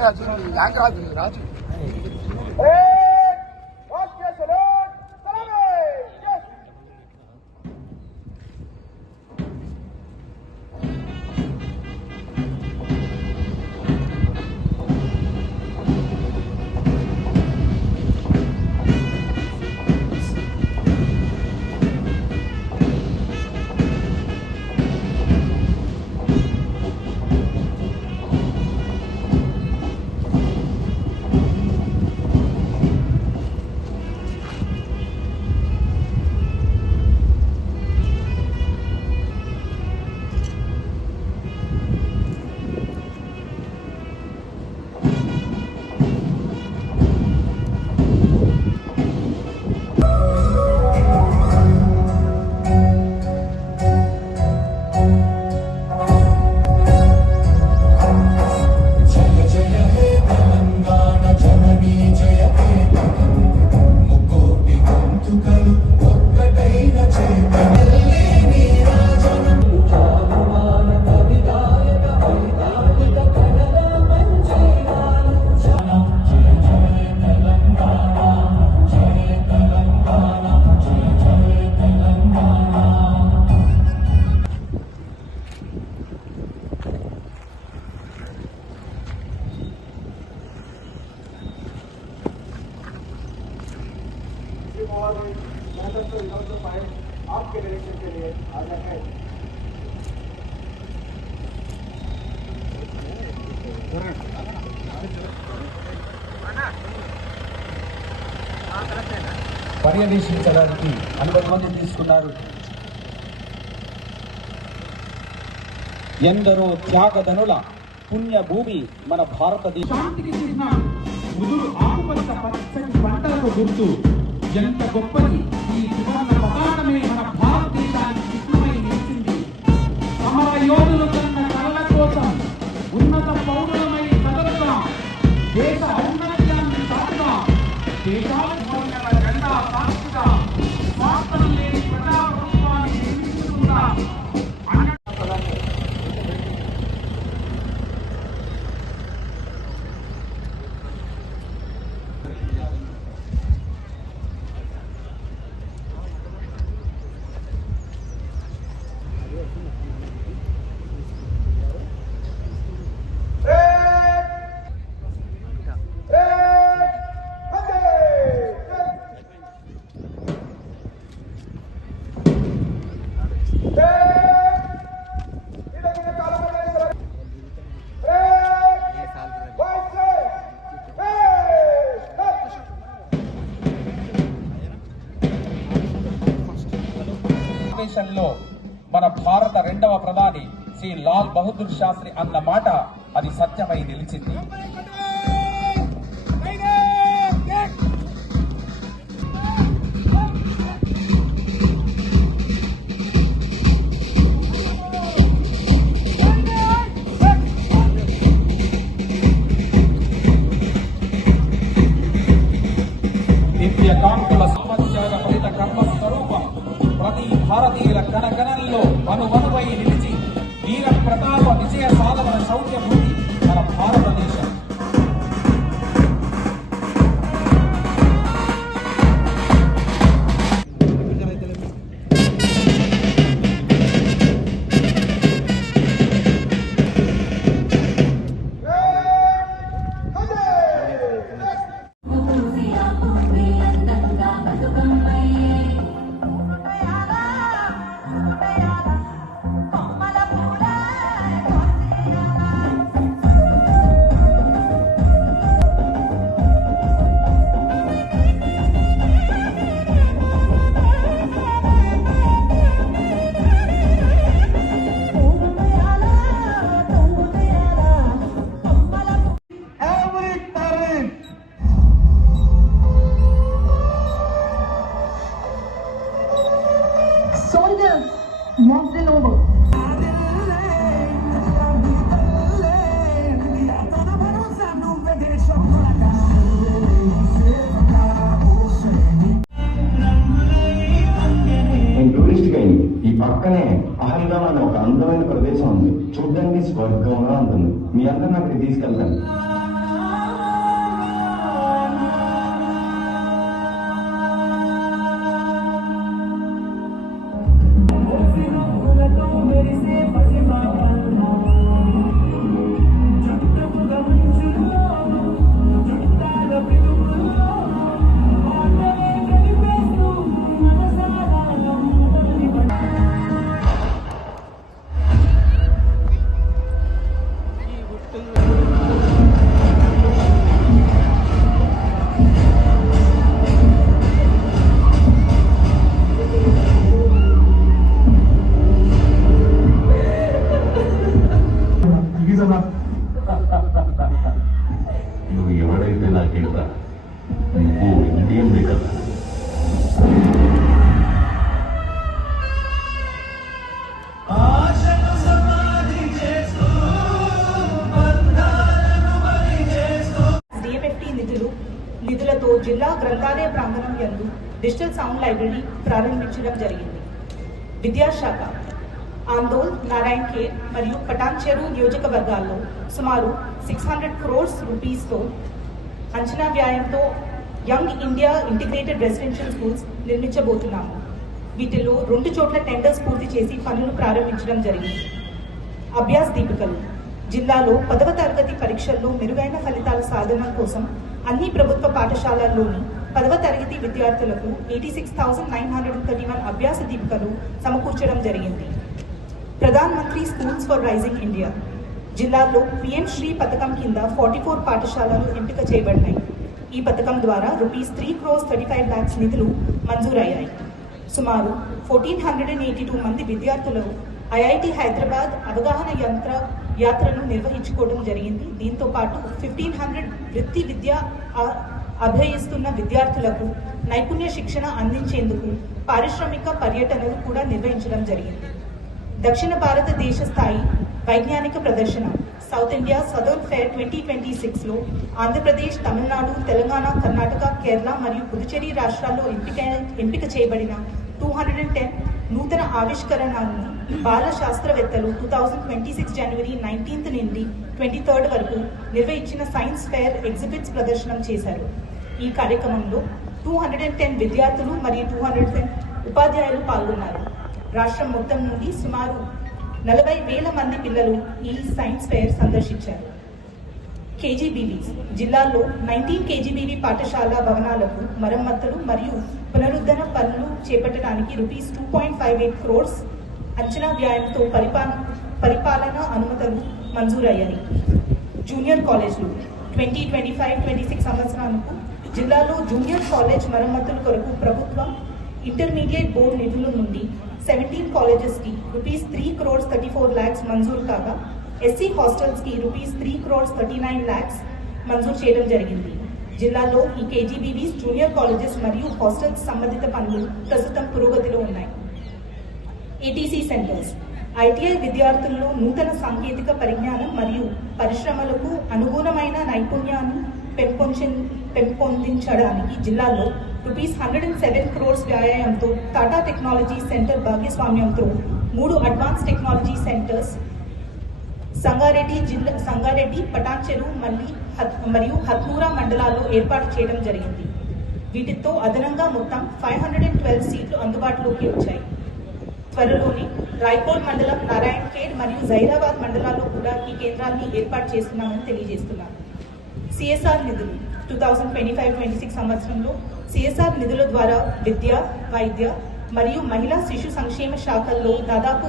రాజు आपके डायरेक्शन के लिए आ जाए। పర్యవేక్షించడానికి అనుమతి తీసుకున్నారు. ఎందరో త్యాగధనుల పుణ్యభూమి మన భారతదేశానికి ముదురు ఆకుపచ్చ పచ్చని పంటలకు గుర్తు. ఎంత గొప్పది ఈ త్రివర్ణ పతాకమే మన భారతదేశానికి చిహ్నమై నిలిచింది. సమర యోధులు కన్న కళల కోసం ఉన్నత పౌరులమై కదలుతాం. దేశ ఔన్నత్యాన్ని చాటుగా దేశాభిమానుల జెండా సాక్షిగా స్వార్థం లేని ప్రజాప్రభుత్వాన్ని నిర్మిస్తున్నాం. మన భారత రెండవ ప్రధాని శ్రీ లాల్ బహదూర్ శాస్త్రి అన్న మాట అది సత్యమై నిలిచింది. దివ్య కాంతుల సమస్యాల ఫలిత కర్మ స్వరూపం ప్రతి భారతీయుల కనకనంలో అనువనువై నిలిచి వీర ప్రతాప విజయ సాధన శౌర్య భూమి మన భారతదేశం. ఈ పక్కనే అహల్గాం అనే ఒక అందమైన ప్రదేశం ఉంది. చూడ్డానికి స్వర్గంగా ఉంటుంది. మీ అందరిని అక్కడికి తీసుకెళ్తాను. నాకేంట్రా, నువ్వు ఇండియన్ కదా. నిధులతో జిల్లా గ్రంథాలయ ప్రాంగణం యందు డిజిటల్ సౌండ్ లైబ్రరీ ప్రారంభించడం జరిగింది. విద్యాశాఖ ఆందోళ్, నారాయణ్ ఖేడ్ మరియు పటాన్ చెరు నియోజకవర్గాల్లో సుమారు 600 crores రూపీస్తో అంచనా వ్యయంతో young India integrated residential schools నిర్మించబోతున్నాము. వీటిలో 2 చోట్ల టెండర్స్ పూర్తి చేసి పనులు ప్రారంభించడం జరిగింది. అభ్యాస్ దీపికలు జిల్లాలో 10వ తరగతి పరీక్షల్లో మెరుగైన ఫలితాల సాధన కోసం అన్ని ప్రభుత్వ పాఠశాలల్లోని 10వ తరగతి విద్యార్థులకు 86,931 అభ్యాస దీపికలు సమకూర్చడం జరిగింది. Pradhan Mantri schools for rising India జిల్లాలో పిఎం శ్రీ పథకం కింద 44 పాఠశాలలు ఎంపిక చేయబడినాయి. ఈ పథకం ద్వారా ₹3.35 crores నిధులు మంజూరయ్యాయి. సుమారు 1,482 మంది విద్యార్థులు ఐఐటి హైదరాబాద్ అవగాహన యాత్రను నిర్వహించుకోవడం జరిగింది. దీంతో పాటు 1,500 వృత్తి విద్య అభ్యయిస్తున్న విద్యార్థులకు నైపుణ్య శిక్షణ అందించేందుకు పారిశ్రామిక పర్యటనలు కూడా నిర్వహించడం జరిగింది. దక్షిణ భారతదేశ స్థాయి వైజ్ఞానిక ప్రదర్శన సౌత్ ఇండియా సదర్న్ ఫేర్ 2026లో ఆంధ్రప్రదేశ్, తమిళనాడు, తెలంగాణ, కర్ణాటక, కేరళ మరియు పుదుచ్చేరి రాష్ట్రాల్లో ఎంపిక చేయబడిన 210 నూతన ఆవిష్కరణలను బాల శాస్త్రవేత్తలు 2026 జనవరి 19th నుండి 23rd వరకు నిర్వహించిన సైన్స్ ఫేర్ ఎగ్జిబిట్స్ ప్రదర్శనం చేశారు. ఈ కార్యక్రమంలో 210 విద్యార్థులు మరియు 210 ఉపాధ్యాయులు పాల్గొన్నారు. రాష్ట్రం మొత్తం నుండి సుమారు 40,000 మంది పిల్లలు ఈ సైన్స్ ఫేర్ సందర్శించారు. కేజీబీవీస్ జిల్లాలో 19 కేజీబీవీ పాఠశాల భవనాలకు మరమ్మతులు మరియు పునరుద్ధరణ పనులు చేపట్టడానికి ₹2.58 crores అంచనా వ్యయంతో పరిపాలనా అనుమతులు మంజూరయ్యాయి. జూనియర్ కాలేజీలు 2025-26 సంవత్సరానికి జిల్లాలో జూనియర్ కాలేజ్ మరమ్మతుల కొరకు ప్రభుత్వ ఇంటర్మీడియట్ బోర్డు నిధుల నుండి 17 కాలేజెస్కి ₹3.34 crores మంజూరు కాగా ఎస్సీ హాస్టల్స్కి ₹3.39 crores మంజూరు చేయడం జరిగింది. జిల్లాలో ఈ కేజీబీవీస్, జూనియర్ కాలేజెస్ మరియు హాస్టల్స్ సంబంధిత పనులు ప్రస్తుతం పురోగతిలో ఉన్నాయి. ఏటీసీ సెంటర్స్ ఐటీఐ విద్యార్థుల్లో నూతన సాంకేతిక పరిజ్ఞానం మరియు పరిశ్రమలకు అనుగుణమైన నైపుణ్యాన్ని పెంపొందించడానికి జిల్లాలో ₹107 crores వ్యయంతో టాటా టెక్నాలజీ సెంటర్ భాగస్వామ్యంతో 3 advance technology centres Sangareddy, Patancheru మరియు హత్నూరా మండలాల్లో ఏర్పాటు చేయడం జరిగింది. వీటితో అదనంగా మొత్తం 512 సీట్లు అందుబాటులోకి వచ్చాయి. త్వరలోనే రాయ్కోడ్ మండలం, నారాయణ్ ఖేడ్ మరియు జైరాబాద్ మండలాల్లో కూడా ఈ కేంద్రాన్ని ఏర్పాటు చేస్తున్నామని తెలియజేస్తున్నాను. సిఎస్ఆర్ నిధులు 2025-26 సంవత్సరంలో సిఎస్ఆర్ నిధుల ద్వారా విద్య, వైద్య మరియు మహిళా శిశు సంక్షేమ శాఖల్లో దాదాపు